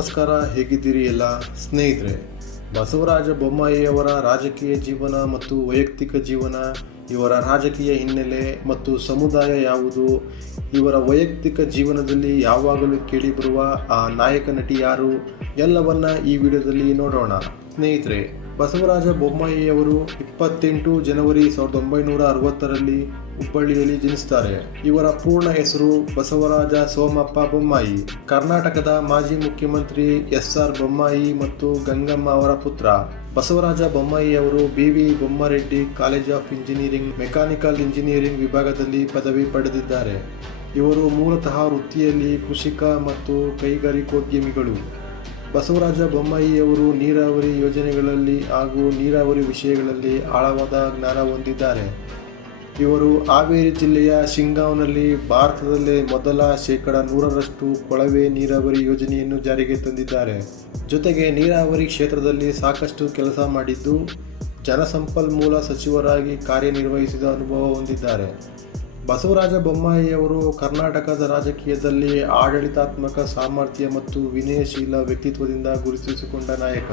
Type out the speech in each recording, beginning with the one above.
ನಮಸ್ಕಾರ, ಹೇಗಿದ್ದೀರಿ ಎಲ್ಲ? ಸ್ನೇಹಿತರೆ, ಬಸವರಾಜ ಬೊಮ್ಮಾಯಿಯವರ ರಾಜಕೀಯ ಜೀವನ ಮತ್ತು ವೈಯಕ್ತಿಕ ಜೀವನ, ಇವರ ರಾಜಕೀಯ ಹಿನ್ನೆಲೆ ಮತ್ತು ಸಮುದಾಯ ಯಾವುದು, ಇವರ ವೈಯಕ್ತಿಕ ಜೀವನದಲ್ಲಿ ಯಾವಾಗಲೂ ಕೇಳಿಬರುವ ಆ ನಾಯಕ ನಟಿ ಯಾರು, ಎಲ್ಲವನ್ನ ಈ ವಿಡಿಯೋದಲ್ಲಿ ನೋಡೋಣ. ಸ್ನೇಹಿತರೆ, ಬಸವರಾಜ ಬೊಮ್ಮಾಯಿಯವರು ಇಪ್ಪತ್ತೆಂಟು ಜನವರಿ ಸಾವಿರದ ಒಂಬೈನೂರ ಅರವತ್ತರಲ್ಲಿ ಹುಬ್ಬಳ್ಳಿಯಲ್ಲಿ ಜನಿಸ್ತಾರೆ. ಇವರ ಪೂರ್ಣ ಹೆಸರು ಬಸವರಾಜ ಸೋಮಪ್ಪ ಬೊಮ್ಮಾಯಿ. ಕರ್ನಾಟಕದ ಮಾಜಿ ಮುಖ್ಯಮಂತ್ರಿ ಎಸ್ ಆರ್ ಬೊಮ್ಮಾಯಿ ಮತ್ತು ಗಂಗಮ್ಮ ಅವರ ಪುತ್ರ. ಬಸವರಾಜ ಬೊಮ್ಮಾಯಿ ಅವರು B V Bommareddy college of engineering, mechanical engineering ವಿಭಾಗದಲ್ಲಿ ಪದವಿ ಪಡೆದಿದ್ದಾರೆ. ಇವರು ಮೂಲತಃ ವೃತ್ತಿಯಲ್ಲಿ ಕೃಷಿಕ ಮತ್ತು ಕೈಗಾರಿಕೋದ್ಯಮಿಗಳು. ಬಸವರಾಜ ಬೊಮ್ಮಾಯಿಯವರು ನೀರಾವರಿ ಯೋಜನೆಗಳಲ್ಲಿ ಹಾಗೂ ನೀರಾವರಿ ವಿಷಯಗಳಲ್ಲಿ ಆಳವಾದ ಜ್ಞಾನ ಹೊಂದಿದ್ದಾರೆ. ಇವರು ಹಾವೇರಿ ಜಿಲ್ಲೆಯ ಶಿಂಗಾಂವ್ನಲ್ಲಿ ಭಾರತದಲ್ಲೇ ಮೊದಲ ಶೇಕಡ ನೂರರಷ್ಟು ಕೊಳವೆ ನೀರಾವರಿ ಯೋಜನೆಯನ್ನು ಜಾರಿಗೆ ತಂದಿದ್ದಾರೆ. ಜೊತೆಗೆ ನೀರಾವರಿ ಕ್ಷೇತ್ರದಲ್ಲಿ ಸಾಕಷ್ಟು ಕೆಲಸ ಮಾಡಿದ್ದು ಜಲಸಂಪನ್ಮೂಲ ಸಚಿವರಾಗಿ ಕಾರ್ಯನಿರ್ವಹಿಸಿದ ಅನುಭವ ಹೊಂದಿದ್ದಾರೆ. ಬಸವರಾಜ ಬೊಮ್ಮಾಯಿಯವರು ಕರ್ನಾಟಕದ ರಾಜಕೀಯದಲ್ಲಿ ಆಡಳಿತಾತ್ಮಕ ಸಾಮರ್ಥ್ಯ ಮತ್ತು ವಿನಯಶೀಲ ವ್ಯಕ್ತಿತ್ವದಿಂದ ಗುರುತಿಸಿಕೊಂಡ ನಾಯಕ.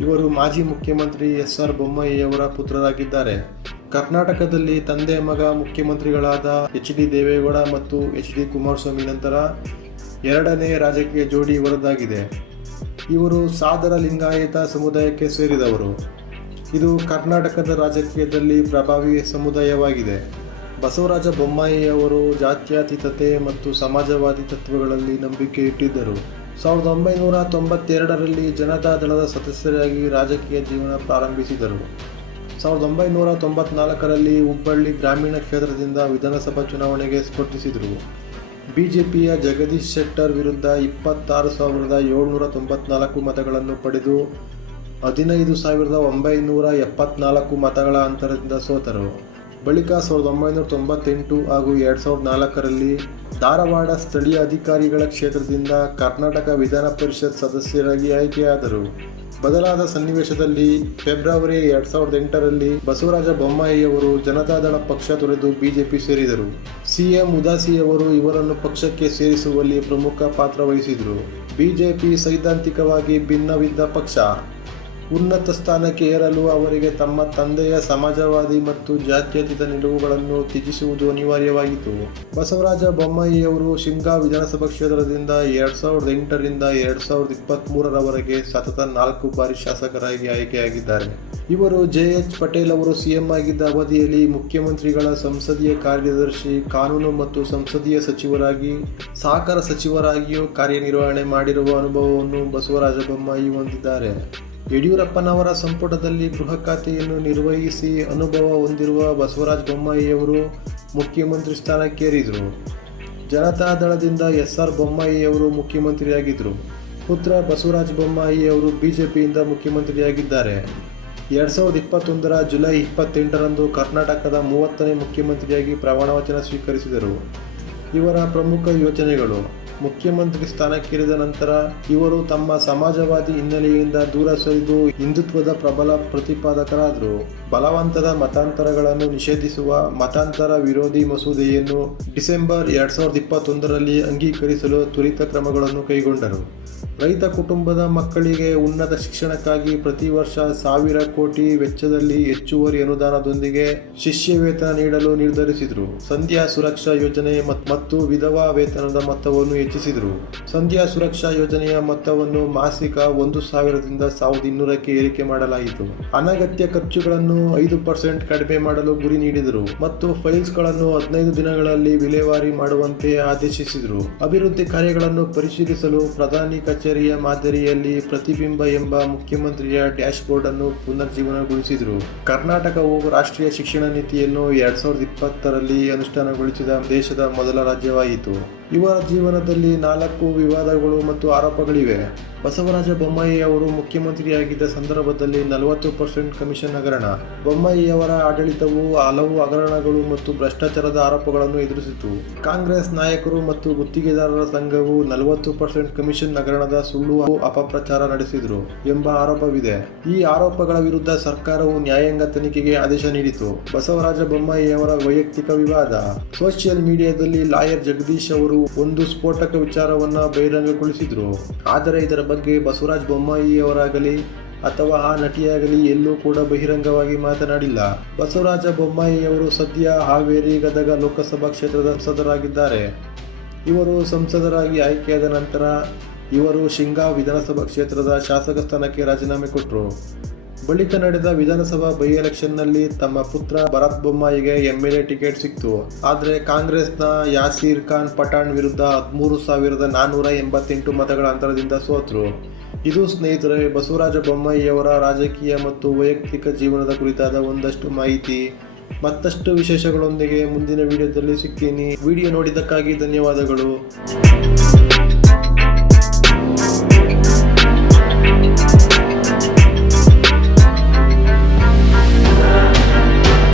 ಇವರು ಮಾಜಿ ಮುಖ್ಯಮಂತ್ರಿ ಎಸ್ ಆರ್ ಬೊಮ್ಮಾಯಿಯವರ ಪುತ್ರರಾಗಿದ್ದಾರೆ. ಕರ್ನಾಟಕದಲ್ಲಿ ತಂದೆ ಮಗ ಮುಖ್ಯಮಂತ್ರಿಗಳಾದ ಎಚ್ ಡಿ ದೇವೇಗೌಡ ಮತ್ತು ಎಚ್ ಡಿ ಕುಮಾರಸ್ವಾಮಿ ನಂತರ ಎರಡನೇ ರಾಜಕೀಯ ಜೋಡಿ ಇವರದ್ದಾಗಿದೆ ಇವರು ಸಾದರ ಲಿಂಗಾಯತ ಸಮುದಾಯಕ್ಕೆ ಸೇರಿದವರು. ಇದು ಕರ್ನಾಟಕದ ರಾಜಕೀಯದಲ್ಲಿ ಪ್ರಭಾವಿ ಸಮುದಾಯವಾಗಿದೆ. ಬಸವರಾಜ ಬೊಮ್ಮಾಯಿಯವರು ಜಾತ್ಯತೀತತೆ ಮತ್ತು ಸಮಾಜವಾದಿ ತತ್ವಗಳಲ್ಲಿ ನಂಬಿಕೆ ಇಟ್ಟಿದ್ದರು. ಸಾವಿರದ ಒಂಬೈನೂರ ತೊಂಬತ್ತೆರಡರಲ್ಲಿ ಜನತಾ ದಳದ ಸದಸ್ಯರಾಗಿ ರಾಜಕೀಯ ಜೀವನ ಪ್ರಾರಂಭಿಸಿದರು. ಸಾವಿರದ ಒಂಬೈನೂರ ತೊಂಬತ್ನಾಲ್ಕರಲ್ಲಿ ಹುಬ್ಬಳ್ಳಿ ಗ್ರಾಮೀಣ ಕ್ಷೇತ್ರದಿಂದ ವಿಧಾನಸಭಾ ಚುನಾವಣೆಗೆ ಸ್ಪರ್ಧಿಸಿದರು. ಬಿಜೆಪಿಯ ಜಗದೀಶ್ ಶೆಟ್ಟರ್ ವಿರುದ್ಧ ಇಪ್ಪತ್ತಾರು ಸಾವಿರದ ಏಳ್ನೂರ ತೊಂಬತ್ನಾಲ್ಕು ಮತಗಳನ್ನು ಪಡೆದು ಹದಿನೈದು ಸಾವಿರದ ಒಂಬೈನೂರ ಎಪ್ಪತ್ನಾಲ್ಕು ಮತಗಳ ಅಂತರದಿಂದ ಸೋತರು. ಬಳಿಕ ಸಾವಿರದ ಒಂಬೈನೂರ ತೊಂಬತ್ತೆಂಟು ಹಾಗೂ ಎರಡು ಸಾವಿರದ ನಾಲ್ಕರಲ್ಲಿ ಧಾರವಾಡ ಸ್ಥಳೀಯ ಅಧಿಕಾರಿಗಳ ಕ್ಷೇತ್ರದಿಂದ ಕರ್ನಾಟಕ ವಿಧಾನ ಪರಿಷತ್ ಸದಸ್ಯರಾಗಿ ಆಯ್ಕೆಯಾದರು. ಬದಲಾದ ಸನ್ನಿವೇಶದಲ್ಲಿ ಫೆಬ್ರವರಿ ಎರಡ್ ಸಾವಿರದ ಎಂಟರಲ್ಲಿ ಬಸವರಾಜ ಬೊಮ್ಮಾಯಿಯವರು ಜನತಾದಳ ಪಕ್ಷ ತೊರೆದು ಬಿಜೆಪಿ ಸೇರಿದರು. ಸಿಎಂ ಉದಾಸಿಯವರು ಇವರನ್ನು ಪಕ್ಷಕ್ಕೆ ಸೇರಿಸುವಲ್ಲಿ ಪ್ರಮುಖ ಪಾತ್ರ ವಹಿಸಿದರು. ಬಿಜೆಪಿ ಸೈದ್ಧಾಂತಿಕವಾಗಿ ಭಿನ್ನವಿದ್ದ ಪಕ್ಷ. ಉನ್ನತ ಸ್ಥಾನಕ್ಕೆ ಏರಲು ಅವರಿಗೆ ತಮ್ಮ ತಂದೆಯ ಸಮಾಜವಾದಿ ಮತ್ತು ಜಾತ್ಯತೀತ ನಿಲುವುಗಳನ್ನು ತ್ಯಜಿಸುವುದು ಅನಿವಾರ್ಯವಾಗಿತ್ತು. ಬಸವರಾಜ ಬೊಮ್ಮಾಯಿಯವರು ಶಿಂಗಾ ವಿಧಾನಸಭಾ ಕ್ಷೇತ್ರದಿಂದ ಎರಡ್ ಸಾವಿರದ ಎಂಟರಿಂದ ಎರಡ್ ಸಾವಿರದ ಇಪ್ಪತ್ತ್ಮೂರರವರೆಗೆ ಸತತ ನಾಲ್ಕು ಬಾರಿ ಶಾಸಕರಾಗಿ ಆಯ್ಕೆಯಾಗಿದ್ದಾರೆ. ಇವರು ಜೆ ಎಚ್ ಪಟೇಲ್ ಅವರು ಸಿಎಂ ಆಗಿದ್ದ ಅವಧಿಯಲ್ಲಿ ಮುಖ್ಯಮಂತ್ರಿಗಳ ಸಂಸದೀಯ ಕಾರ್ಯದರ್ಶಿ, ಕಾನೂನು ಮತ್ತು ಸಂಸದೀಯ ಸಚಿವರಾಗಿ, ಸಹಕಾರ ಸಚಿವರಾಗಿಯೂ ಕಾರ್ಯನಿರ್ವಹಣೆ ಮಾಡಿರುವ ಅನುಭವವನ್ನು ಬಸವರಾಜ ಬೊಮ್ಮಾಯಿ ಹೊಂದಿದ್ದಾರೆ. ಯಡಿಯೂರಪ್ಪನವರ ಸಂಪುಟದಲ್ಲಿ ಗೃಹ ಖಾತೆಯನ್ನು ನಿರ್ವಹಿಸಿ ಅನುಭವ ಹೊಂದಿರುವ ಬಸವರಾಜ ಬೊಮ್ಮಾಯಿಯವರು ಮುಖ್ಯಮಂತ್ರಿ ಸ್ಥಾನಕ್ಕೇರಿದರು. ಜನತಾದಳದಿಂದ ಎಸ್ ಆರ್ ಬೊಮ್ಮಾಯಿಯವರು ಮುಖ್ಯಮಂತ್ರಿಯಾಗಿದ್ದರು ಪುತ್ರ ಬಸವರಾಜ ಬೊಮ್ಮಾಯಿಯವರು ಬಿಜೆಪಿಯಿಂದ ಮುಖ್ಯಮಂತ್ರಿಯಾಗಿದ್ದಾರೆ. ಎರಡು ಸಾವಿರದ ಇಪ್ಪತ್ತೊಂದರ ಜುಲೈ ಇಪ್ಪತ್ತೆಂಟರಂದು ಕರ್ನಾಟಕದ ಮೂವತ್ತನೇ ಮುಖ್ಯಮಂತ್ರಿಯಾಗಿ ಪ್ರಮಾಣವಚನ ಸ್ವೀಕರಿಸಿದರು. ಇವರ ಪ್ರಮುಖ ಯೋಜನೆಗಳು ಮುಖ್ಯಮಂತ್ರಿ ಸ್ಥಾನಕ್ಕೇರಿದ ನಂತರ ಇವರು ತಮ್ಮ ಸಮಾಜವಾದಿ ಹಿನ್ನೆಲೆಯಿಂದ ದೂರ ಸರಿದು ಹಿಂದುತ್ವದ ಪ್ರಬಲ ಪ್ರತಿಪಾದಕರಾದರು. ಬಲವಂತದ ಮತಾಂತರಗಳನ್ನು ನಿಷೇಧಿಸುವ ಮತಾಂತರ ವಿರೋಧಿ ಮಸೂದೆಯನ್ನು ಡಿಸೆಂಬರ್ ಎರಡ್ ಸಾವಿರದ ಇಪ್ಪತ್ತೊಂದರಲ್ಲಿ ಅಂಗೀಕರಿಸಲು ತ್ವರಿತ ಕ್ರಮಗಳನ್ನು ಕೈಗೊಂಡರು. ರೈತ ಕುಟುಂಬದ ಮಕ್ಕಳಿಗೆ ಉನ್ನತ ಶಿಕ್ಷಣಕ್ಕಾಗಿ ಪ್ರತಿ ವರ್ಷ ಸಾವಿರ ಕೋಟಿ ವೆಚ್ಚದಲ್ಲಿ ಹೆಚ್ಚುವರಿ ಅನುದಾನದೊಂದಿಗೆ ಶಿಷ್ಯ ವೇತನ ನೀಡಲು ನಿರ್ಧರಿಸಿದರು. ಸಂಧ್ಯಾ ಸುರಕ್ಷಾ ಯೋಜನೆ ಮತ್- ಮತ್ತು ವಿಧವಾ ವೇತನದ ಮೊತ್ತವನ್ನು ಹೆಚ್ಚಿಸಿದರು ಸಂಧ್ಯಾ ಸುರಕ್ಷಾ ಯೋಜನೆಯ ಮೊತ್ತವನ್ನು ಮಾಸಿಕ ಒಂದು ಸಾವಿರದಿಂದ ಸಾವಿರದ ಇನ್ನೂರಕ್ಕೆ ಏರಿಕೆ ಮಾಡಲಾಯಿತು. ಅನಗತ್ಯ ಖರ್ಚುಗಳನ್ನು ಐದು ಪರ್ಸೆಂಟ್ ಕಡಿಮೆ ಮಾಡಲು ಗುರಿ ನೀಡಿದರು ಮತ್ತು ಫೈಲ್ಸ್ಗಳನ್ನು ಹದಿನೈದು ದಿನಗಳಲ್ಲಿ ವಿಲೇವಾರಿ ಮಾಡುವಂತೆ ಆದೇಶಿಸಿದರು. ಅಭಿವೃದ್ಧಿ ಕಾರ್ಯಗಳನ್ನು ಪರಿಶೀಲಿಸಲು ಪ್ರಧಾನಿ ಕಚೇರಿಯ ಮಾದರಿಯಲ್ಲಿ ಪ್ರತಿಬಿಂಬ ಎಂಬ ಮುಖ್ಯಮಂತ್ರಿಯ ಡ್ಯಾಶ್ ಬೋರ್ಡ್ ಅನ್ನು ಪುನರ್ಜೀವನಗೊಳಿಸಿದರು. ಕರ್ನಾಟಕವು ರಾಷ್ಟ್ರೀಯ ಶಿಕ್ಷಣ ನೀತಿಯನ್ನು ಎರಡ್ ಸಾವಿರದ ಇಪ್ಪತ್ತರಲ್ಲಿ ಅನುಷ್ಠಾನಗೊಳಿಸಿದ ದೇಶದ ಮೊದಲ ರಾಜ್ಯವಾಯಿತು. ಇವರ ಜೀವನದಲ್ಲಿ ನಾಲ್ಕು ವಿವಾದಗಳು ಮತ್ತು ಆರೋಪಗಳಿವೆ. ಬಸವರಾಜ ಬೊಮ್ಮಾಯಿ ಅವರು ಮುಖ್ಯಮಂತ್ರಿಯಾಗಿದ್ದ ಸಂದರ್ಭದಲ್ಲಿ ನಲವತ್ತು ಪರ್ಸೆಂಟ್ ಕಮಿಷನ್ ಹಗರಣ. ಬೊಮ್ಮಾಯಿಯವರ ಆಡಳಿತವು ಹಲವು ಹಗರಣಗಳು ಮತ್ತು ಭ್ರಷ್ಟಾಚಾರದ ಆರೋಪಗಳನ್ನು ಎದುರಿಸಿತು. ಕಾಂಗ್ರೆಸ್ ನಾಯಕರು ಮತ್ತು ಗುತ್ತಿಗೆದಾರರ ಸಂಘವು ನಲವತ್ತು ಪರ್ಸೆಂಟ್ ಕಮಿಷನ್ ಹಗರಣದ ಸುಳ್ಳು ಅಪಪ್ರಚಾರ ನಡೆಸಿದರು ಎಂಬ ಆರೋಪವಿದೆ. ಈ ಆರೋಪಗಳ ವಿರುದ್ಧ ಸರ್ಕಾರವು ನ್ಯಾಯಾಂಗ ತನಿಖೆಗೆ ಆದೇಶ ನೀಡಿತು. ಬಸವರಾಜ ಬೊಮ್ಮಾಯಿಯವರ ವೈಯಕ್ತಿಕ ವಿವಾದ. ಸೋಷಿಯಲ್ ಮೀಡಿಯಾದಲ್ಲಿ ಲಾಯರ್ ಜಗದೀಶ್ ಅವರು ಒಂದು ಸ್ಫೋಟಕ ವಿಚಾರವನ್ನ ಬಹಿರಂಗಗೊಳಿಸಿದ್ರು. ಆದರೆ ಇದರ ಬಗ್ಗೆ ಬಸವರಾಜ ಬೊಮ್ಮಾಯಿಯವರಾಗಲಿ ಅಥವಾ ಆ ನಟಿಯಾಗಲಿ ಎಲ್ಲೂ ಕೂಡ ಬಹಿರಂಗವಾಗಿ ಮಾತನಾಡಿಲ್ಲ. ಬಸವರಾಜ ಬೊಮ್ಮಾಯಿಯವರು ಸದ್ಯ ಹಾವೇರಿ ಗದಗ ಲೋಕಸಭಾ ಕ್ಷೇತ್ರದ ಸಂಸದರಾಗಿದ್ದಾರೆ. ಇವರು ಸಂಸದರಾಗಿ ಆಯ್ಕೆಯಾದ ನಂತರ ಇವರು ಶಿಂಗಾ ವಿಧಾನಸಭಾ ಕ್ಷೇತ್ರದ ಶಾಸಕ ಸ್ಥಾನಕ್ಕೆ ರಾಜೀನಾಮೆ ಕೊಟ್ಟರು ಬಳಿಕ ನಡೆದ ವಿಧಾನಸಭಾ ಬೈ ಎಲೆಕ್ಷನ್ನಲ್ಲಿ ತಮ್ಮ ಪುತ್ರ ಭರತ್ ಬೊಮ್ಮಾಯಿಗೆ ಎಂಎಲ್ಎ ಟಿಕೆಟ್ ಸಿಕ್ತು. ಆದರೆ ಕಾಂಗ್ರೆಸ್ನ ಯಾಸೀರ್ ಖಾನ್ ಪಠಾಣ್ ವಿರುದ್ಧ ಹದಿಮೂರು ಸಾವಿರದ ನಾನ್ನೂರ ಎಂಬತ್ತೆಂಟು ಮತಗಳ ಅಂತರದಿಂದ ಸೋತರು. ಇದು ಸ್ನೇಹಿತರೆ, ಬಸವರಾಜ ಬೊಮ್ಮಾಯಿಯವರ ರಾಜಕೀಯ ಮತ್ತು ವೈಯಕ್ತಿಕ ಜೀವನದ ಕುರಿತಾದ ಒಂದಷ್ಟು ಮಾಹಿತಿ. ಮತ್ತಷ್ಟು ವಿಶೇಷಗಳೊಂದಿಗೆ ಮುಂದಿನ ವಿಡಿಯೋದಲ್ಲಿ ಸಿಗ್ತೀನಿ. ವಿಡಿಯೋ ನೋಡಿದ್ದಕ್ಕಾಗಿ ಧನ್ಯವಾದಗಳು.